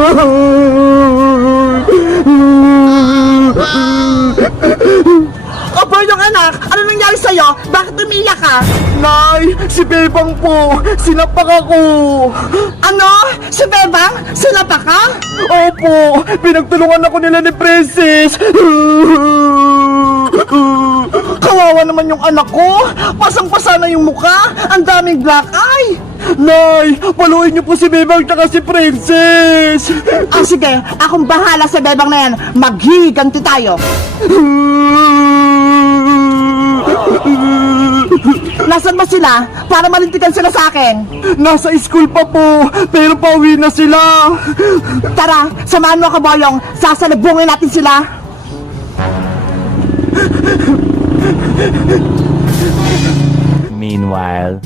O Boyong anak, ano nangyari sa'yo? Bakit umiiyak ka? Nay, si Bebang po, sinapak ako. Ano? Si Bebang? Sinapak ka? Opo, pinagtulungan ako nila ni Princess. Kawawa naman yung anak ko. Pasang-pasa na yung mukha. Ang daming black eye. Nay, paluin niyo po si Bebang tsaka si Princess. Ah, sige. Akong bahala sa Bebang na yan. Maghihiganti tayo. Nasaan ba sila? Para malintikan sila sa akin. Nasa school pa po, pero pauwi na sila. Tara, samahan mo ako, Boyong. Sasalubungin natin sila. Meanwhile,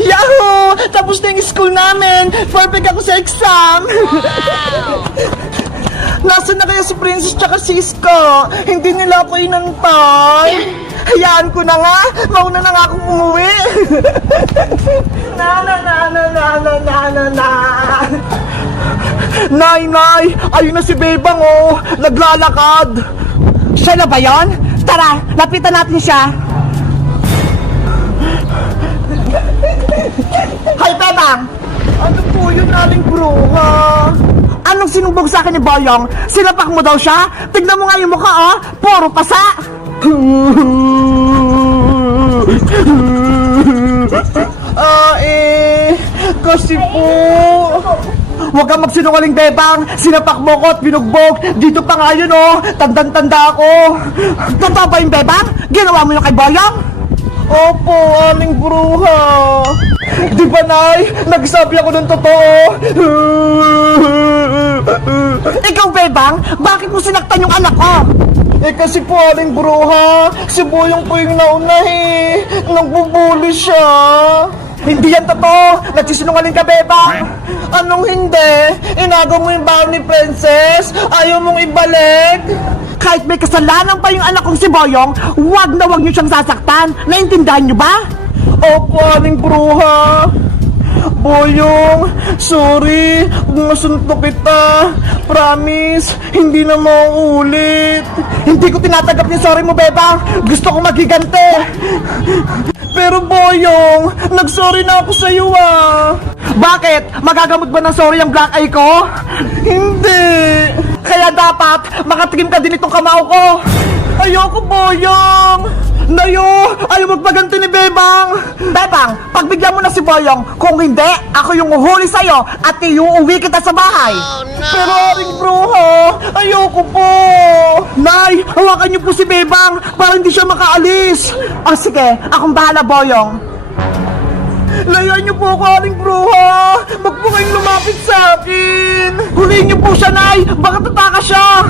Yahoo! Tapos na yung school namin. Perfect ako sa exam. Nasaan na kaya si Princess tsaka si Isko? Hindi nila ako inantay. Hayaan ko na nga. Mauna na nga akong umuwi. na. Nay, ayun na si Bebang oh, naglalakad. Siya na ba yun? Tara, lapitan natin siya. Hi, Bebang! Ano po yun, Aling Bruha? Anong sinumbog sa akin ni Boyong? Sinapak mo daw siya? Tignan mo nga yung mukha, oh! Puro pasa! Kasi po... Huwag kang magsinungaling, Bebang! Sinapak mo ko at binugbog! Dito pa nga yun, oh! Tandang-tanda ako! Totoo ba yung Bebang? Ginawa mo yung kay Boyong? Opo, Aling Bruha. Di ba, Nay? Nagsabi ako ng totoo. Ikaw, Bebang, bakit mo sinaktan yung anak ko? Kasi po, Aling Bruha, si Boyong po yung nauna eh. Nagbubuli siya. Hindi yan totoo! Nagsisinungaling ka, Bebang! Anong hindi? Inagaw mo yung baon ni Princess? Ayaw mong ibalik? Kahit may kasalanan pa yung anak kong si Boyong, wag na wag niyo siyang sasaktan. Naintindihan niyo ba? Opo, Aling Bruha. Boyong, sorry kung nasuntok kita. Promise, hindi na mauulit. Hindi ko tinatanggap yung sorry mo, Bebang. Gusto ko maghiganti. Pero Boyong, nagsorry na ako sa'yo ah. Bakit? Magagamot ba ng sorry ang black eye ko? Hindi. Kaya dapat makatigim ka din itong kamao ko. Ayoko, Boyong. Nayo! Ayaw magpaganti ni Bebang! Bebang, pagbigyan mo na si Boyong. Kung hindi, ako yung uhuli sa'yo at iuuwi kita sa bahay. Pero Aling Bruha, ayoko po. Nay, hawakan niyo po si Bebang para hindi siya makaalis. Ah, sige, akong bahala, Boyong. Layan niyo po ako, Aling Bruha. Wag po kayong lumapit sa akin. Huliin niyo po siya, Nay! Baka tataka siya!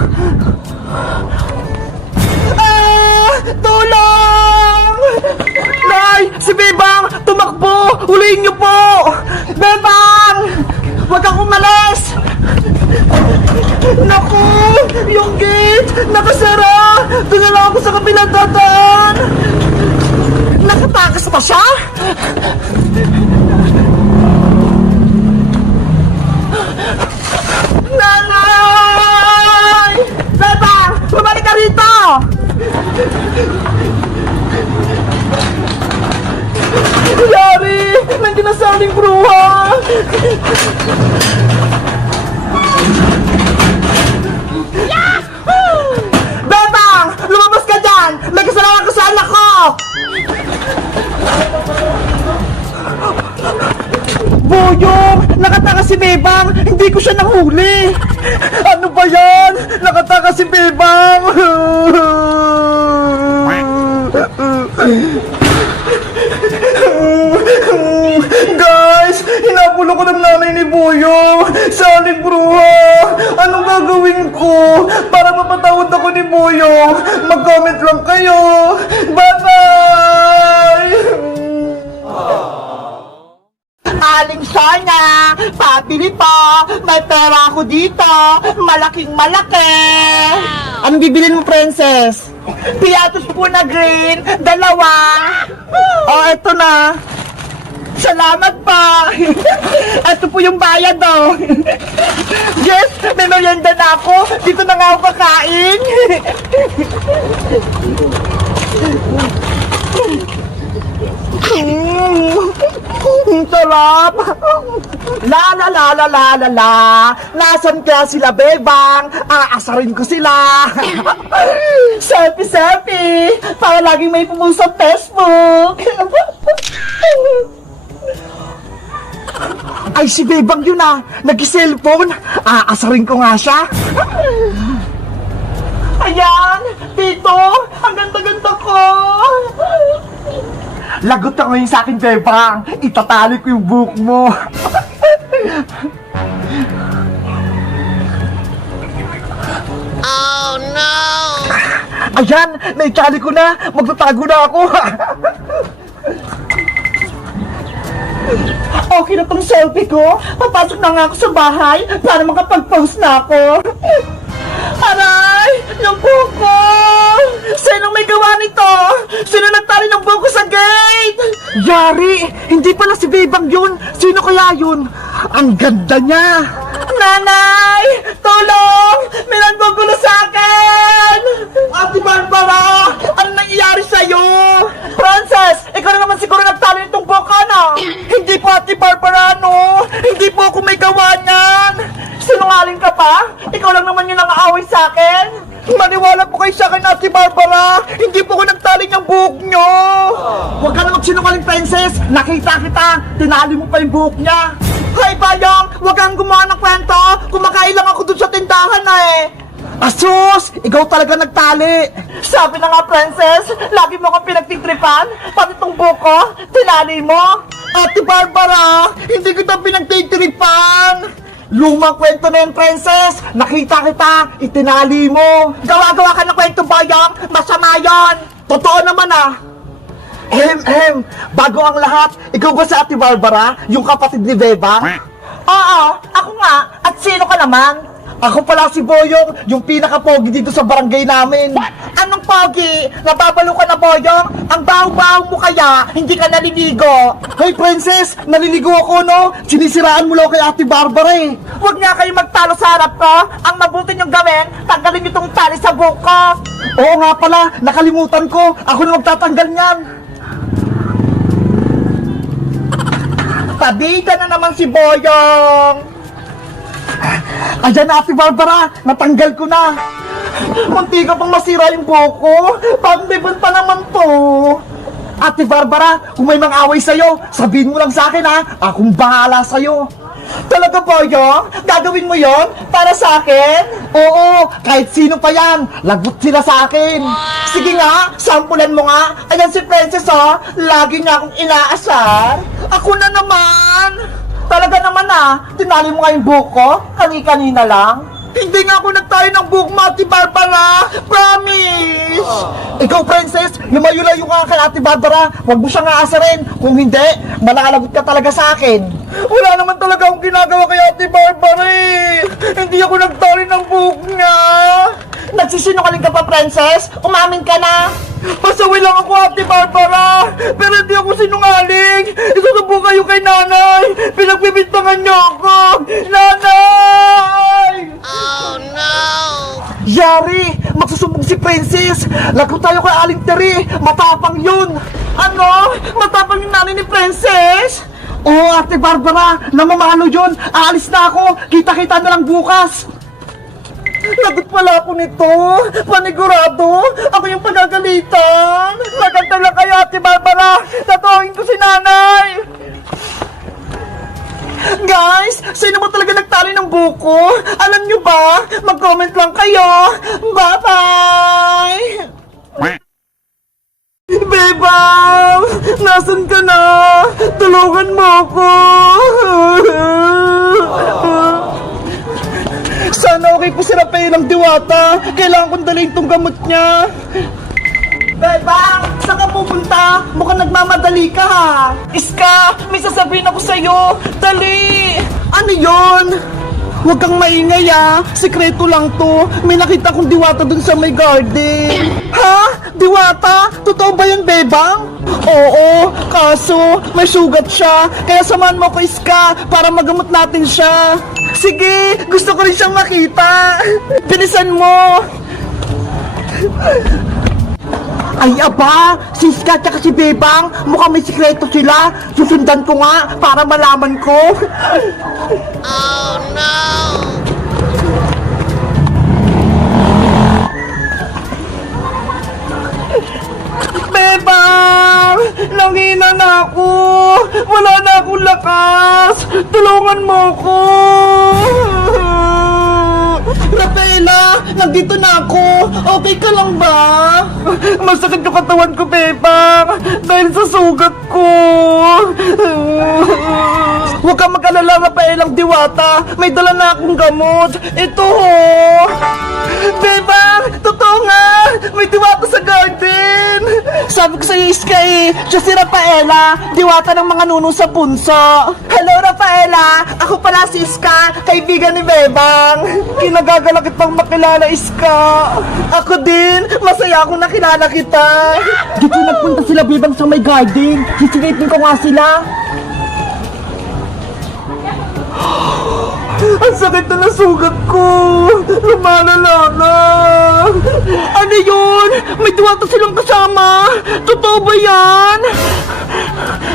Tulong! Nay! Si Bebang! Tumakbo! Huliin niyo po! Bebang! Huwag kang umalis! Naku! Yung gate! Nakasara! Doon na lang ako sa kabilang dadaan! Nakatakas pa siya? Nanay! Bebang! Bumalik ka rito! Yari! Nandiyan na sa Aling Bruha! Bebang! Lumabas ka dyan! May kasalanan ko sa anak ko! Boyong! Nakatakas si Bebang! Hindi ko siya nahuli! Ano ba yan? Nakatakas si Bebang! Guys! Hinapulo ko ng nanay ni Boyong sa Aling Bruha! Anong gagawin ko para mapatawad ako ni Boyong? Mag-comment lang kayo! Bye-bye! Aling Sonia, pabili po. May pera ako dito. Malaking malaki. Anong bibilin mo, Princess? Piatos po na green. 2. Oh, eto na. Salamat pa! Ito po yung bayad, oh! Yes! May merienda na ako! Dito na nga ako kakain! Sarap! La la la la la la la! Nasaan kaya sila, Bebang? Aasarin ko sila! Selfie, selfie! Para laging may pumunta sa Facebook! Ay, si Bebang yun nag-cellphone. Aasarin ko nga siya. Ayan, Tito, ang ganda-ganda ko. Lagot ka ngayon sa akin, Bebang. Itatali ko yung buhok mo. Oh no! Ayan, naitali ko na. Magtatago na ako. Okay na tong selfie ko. Papasok na nga ako sa bahay para makapag-post na ako. Aray! Yung buhok ko! Sinong may gawa nito? Sino nagtali ng buhok ko sa gate? Yari! Hindi pala si Bebang yun. Sino kaya yun? Ang ganda niya! Nanay! Tulong! May nagbugulo sa akin! Ate Barbara! Ano nangyayari sa'yo? Frances! Ikaw na naman siguro nagtali nitong buhok ko, no? Hindi po, Ate Barbara, no? Hindi po ako may gawa niyan! Sinungaling ka pa? Ikaw lang naman yung nang-aaway sa akin? Maniwala po kayo sa akin, Ate Barbara! Hindi po ko nagtali ng buhok nyo! Huwag ka na magsinungaling, Princess! Nakita kita! Tinali mo pa yung buhok niya! Hay, Bayang! Huwag kang gumawa ng kwento! Kumakain lang ako dun sa tindahan Asus! Ikaw talaga nagtali! Sabi na nga, Princess! Lagi mo akong pinagtitripan! Pati tong buhok ko, tinali mo! Ate Barbara! Hindi kita pinagtitripan! Lumang kwento na yun, Princess! Nakita kita! Itinali mo! Gawa-gawa ka ng kwento, Bayang! Masama yan! Totoo naman Bago ang lahat, ikaw ba si Ate Barbara? Yung kapatid ni Bebang? Oo, ako nga. At sino ka naman? Ako pala si Boyong, yung pinaka-pogi dito sa barangay namin. Anong pogi? Nababalo ka na, Boyong? Ang baho-baho mo kaya, hindi ka naliligo. Hey, Princess, naliligo ako, no? Sinisiraan mo lang kay Ate Barbara Huwag nga kayo magtalo sa harap ko. Ang mabuti niyong gawin, tanggalin niyo tong tali sa buhok ko. Oo nga pala, nakalimutan ko. Ako na magtatanggal niyan. Pabida na naman si Boyong! Ayan na, Ate Barbara! Natanggal ko na! Munti ka pang masira yung buhok ko! Pag-libon pa naman to! Ate Barbara, kung may mang-away sa'yo, sabihin mo lang sa akin Akong bahala sa'yo! Talaga, Boyong? Gagawin mo yon para sa akin? Oo, kahit sino pa yan, lagot sila sa akin. Sige nga, sampulan mo nga. Ayan si Princess lagi niya akong inaasar. Ako na naman. Talaga naman tinali mo nga yung buhok ko, kani-kanina lang. Hindi nga ako nagtayo ng buhok mo, Ate Barbara! Promise! Ikaw, Princess, lumayo-layo ka kay Ate Barbara. Huwag mo siyang aasarin. Kung hindi, malalagot ka talaga sa akin. Wala naman talaga akong ginagawa kay Ate Barbara Hindi ako nagtayo ng buhok niya. Nagsisinungaling ka pa, Princess? Umamin ka na. Pasaway lang ako, Ate Barbara. Pero hindi ako sinungaling. Isusubo kayo kay nanay. Pinagbibintangan niyo ako. Nanay! Oh no! Yari! Magsusumbong si Princess! Lagot tayo kay Aling Teri! Matapang yun! Ano? Matapang yung nanay ni Princess? Oo, Ate Barbara! Namamalo yun! Aalis na ako! Kita-kita na lang bukas! Lagot pala ako nito! Panigurado! Ako yung pagagalitan! Maganda lang kayo, Ate Barbara! Tatuhin ko si nanay! Guys, sino mo talaga nagtali ng buko? Alam nyo ba? Mag-comment lang kayo. Bye-bye! Bebang! Nasaan ka na? Tulungan mo ako! Sana okay po si Rafael ang diwata. Kailangan kong dalhin tong gamot niya. Bebang! Saan ka pupunta? Mukhang nagmamadali ka Iska! May sasabihin ako sa'yo! Dali! Ano yon? Huwag kang maingay sikreto lang to. May nakita kong diwata dun sa may garden. Ha? Diwata? Totoo ba yun, Bebang? Oo, kaso may sugat siya. Kaya samahan mo ko, Iska, para magamot natin siya. Sige, gusto ko rin siyang makita. Bilisan mo. Ay aba, si Iska at si Bebang, mukhang may sikreto sila. Susundan ko nga para malaman ko. Bebang! Nanghina na ako! Wala na akong lakas! Tulungan mo ko! Rafaela! Nandito na ako! Okay ka lang ba? Masakit yung katawan ko, Bebang! Dahil sa sugat ko! Huwag kang mag-alala, Rafaelang Diwata! May dala na akong gamot! Ito ho! Bebang! Totoo nga! May diwata sa garden! Sabi ko sa'yo, Iska siya si Rafaela, diwata ng mga nuno sa punso. Hello, Rafaela! Ako pala si Iska, kaibigan ni Bebang. Kinagagala kitang makilala, Iska. Ako din, masaya akong nakilala kita. Dito nagpunta sila, Bebang, sa may garden. Sisilipin ko nga sila. Ang sakit na sugat ko! Lumalala na! Ano yun? May diwata silang kasama! Totoo ba yan?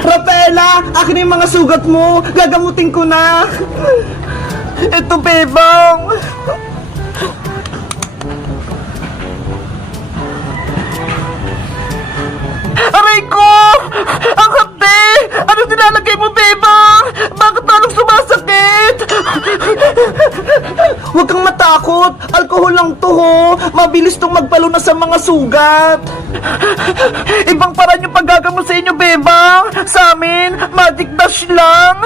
Rafaela, akin na yung mga sugat mo! Gagamutin ko na! Ito, Bebang! Aray ko! Ang hapde! Ano nilalagay mo, Bebang? Bakit talong sumasakit? Huwag kang matakot. Alkohol lang to ho. Mabilis tong magpalo na sa mga sugat. Ibang paraan yung paggagamot sa inyo, Bebang. Sa amin, magic dash lang.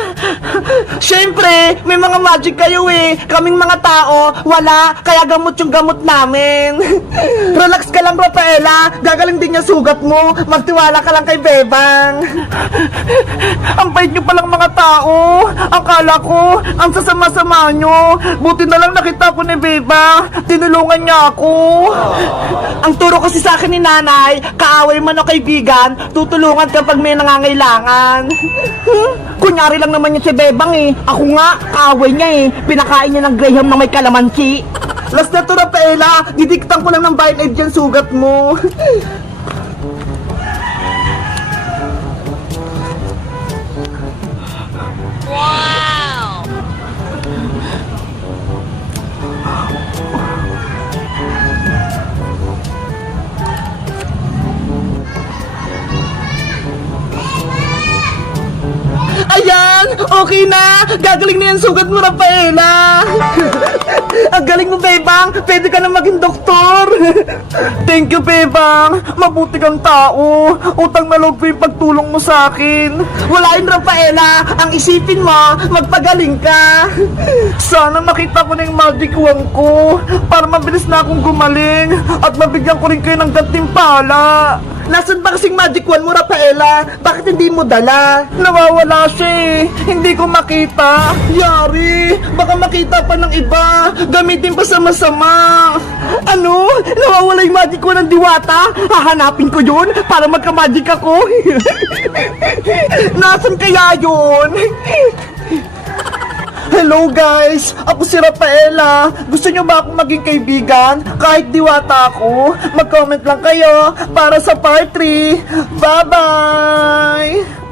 Siyempre, may mga magic kayo Kaming mga tao, wala. Kaya gamot yung gamot namin. Relax ka lang, Rafaela. Gagaling din yung sugat mo. Magtiwala ka lang kay Bebang. Ang bait nyo palang mga tao. Akala ko, ang sasama-sama nyo. Buti na lang nakita ko ni Beba. Tinulungan niya ako. Ang turo kasi sa akin ni nanay, kaaway man o kaibigan, tutulungan kapag may nangangailangan. Kunyari lang naman yun si Bebang Ako nga, kaaway niya Pinakain niya ng Graham na may kalamansi. Last na to, Rafaela. Didiktan ko lang ng Band-Aid yan sugat mo. Ayan! Okay na! Gagaling na yan sugat mo, Rafaela! Ang galing mo, Bebang! Pwede ka na maging doktor! Thank you, Bebang! Mabuti kang tao! Utang na loob ko yung pagtulong mo sa akin! Wala yun, Rafaela! Ang isipin mo, magpagaling ka! Sana makita ko na yung magic wand ko para mabilis na akong gumaling at mabigyan ko rin kayo ng gantimpala! Nasaan ba kasing magic wand mo, Rafaela? Bakit hindi mo dala? Nawawala siya Hindi ko makita. Yari, baka makita pa ng iba. Gamitin pa sa masama. Ano? Nawawala yung magic wand ng diwata? Hahanapin ko yun para magka-magic ako. Nasaan kaya yun? Hello guys! Ako si Rafaela. Gusto nyo ba akong maging kaibigan? Kahit diwata ako? Mag-comment lang kayo para sa part 3. Bye-bye!